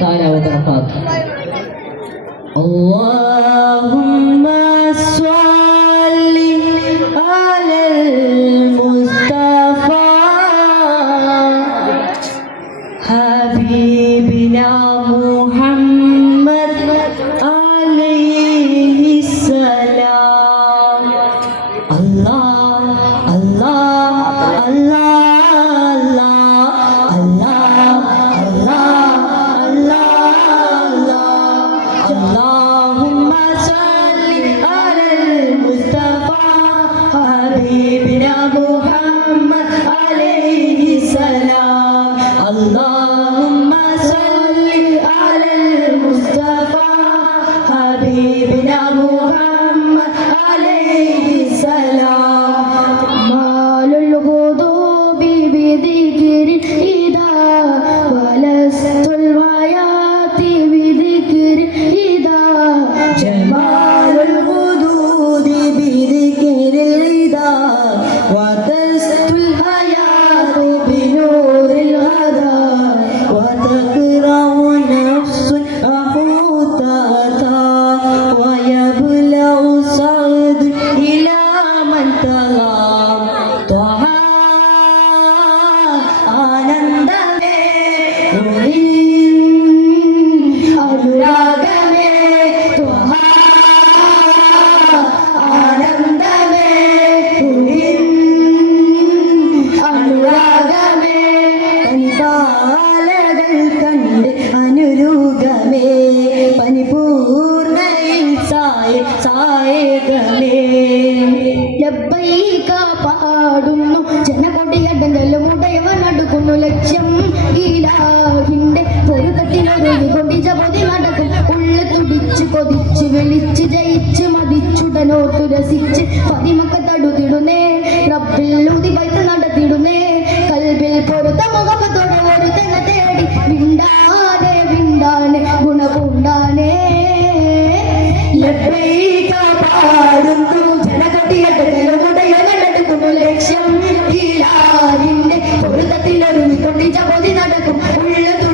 تعالى وبركاته اللهم صل على المصطفى. حبيبنا محمد. 나. പൂർണയും സായി സായകമേ. ലബ്ബൈക പാടുന്നു ജനകൊടിയടങ്കലും ഉടയവനടുക്കുന്നു ലക്ഷ്യം ഈലാഹിന്റെ പൊരുത്തത്തിനൊരുങ്ങി കൊടി ചപതി നടക്കും. ഉള്ളു തുടിച്ച് കൊതിച്ചു വിളിച്ചു ജയിച്ച് മതിച്ചുടനോത്തു രസിച്ച് പതിമക്ക തടുതിടുന്നേ. റബ്ബിൽ ലക്ഷ്യം തീരാറിന്റെ പൊരുത്തത്തിൽ ഒരുമിക്കൊണ്ടിച്ച നടക്കും. ഉള്ളത്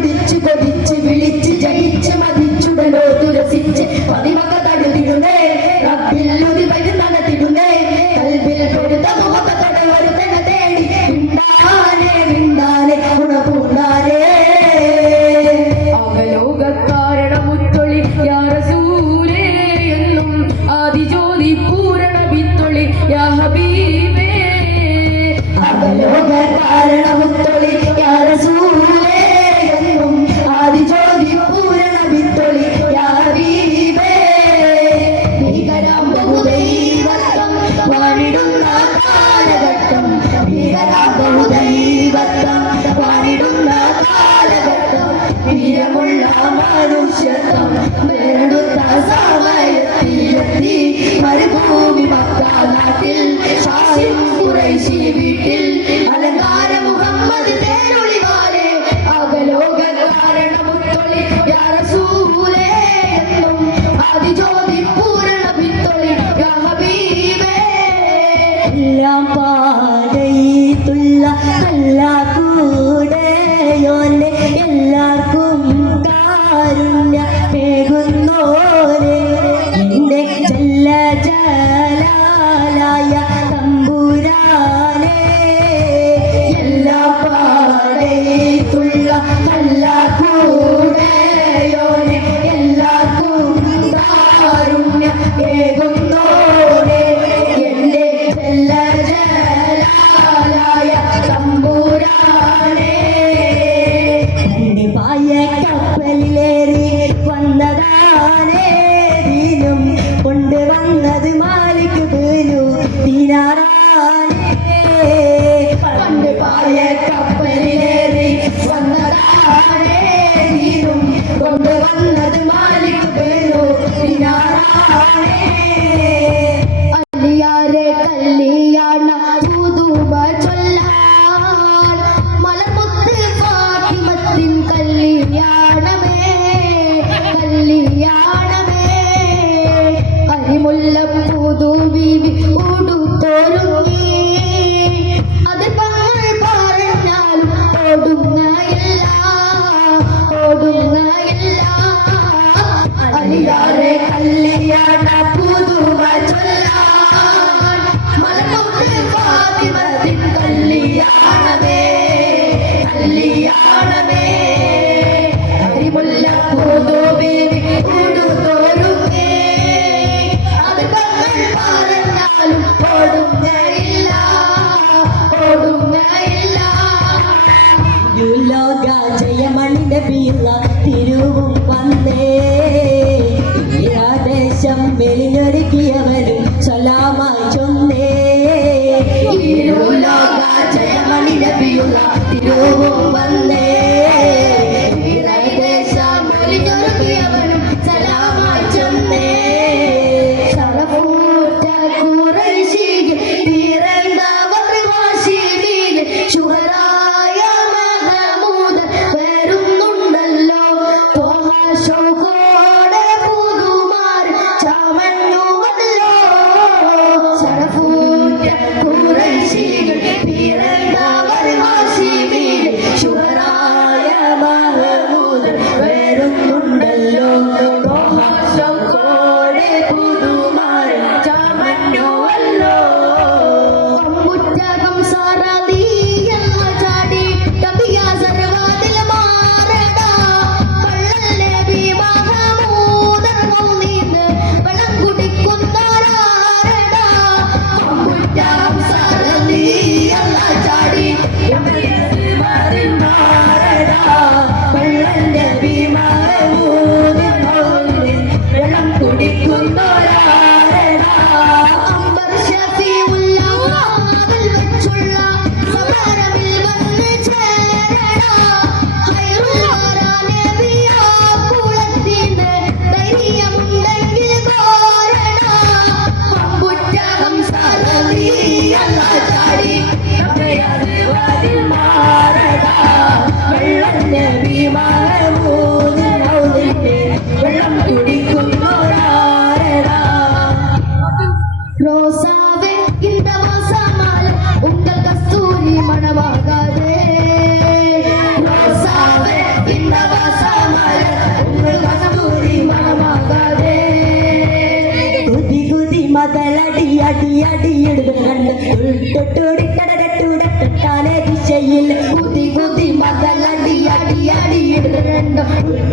Maribumi Bakka Natil മദീനാറായേ പണ്ട് പായ കപ്പലിലേറി വന്നതാണേ നീതും കൊണ്ടുവന്നത് മാല ഫാത്തിമത്തിൻ കല്ലിയാ തിരുലോക ജയമണി ലഭിയുള്ള തിരുവും തൊട്ടൊട്ടുടിട്ടടട്ടുടട്ടാനെ ദിശയിൽ കുതി കുതി മതലടി അടി അടിയിടുന്നുണ്ട്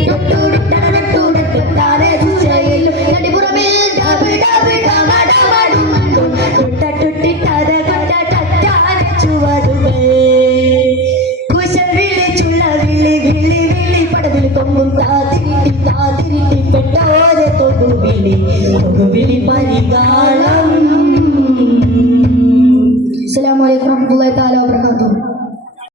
തൊട്ടൊട്ടുടിട്ടടട്ടുടട്ടാനെ ദിശയിൽ നടിപുറമിൽ ഡബ് ഡബ് ഡമഡമടുന്നുണ്ട് തൊട്ടൊട്ടിട്ടത് കൊട്ടട്ടാനെ ചുവടുകൾ കുശൽ വിളിച്ചുള്ള വിളി വിളി വിളി പടവിൽ കൊമ്പും താതിരിട്ടി താതിരിട്ടി പെട്ടോരെ തൊടുവിളി തൊടുവിളി പരികാളം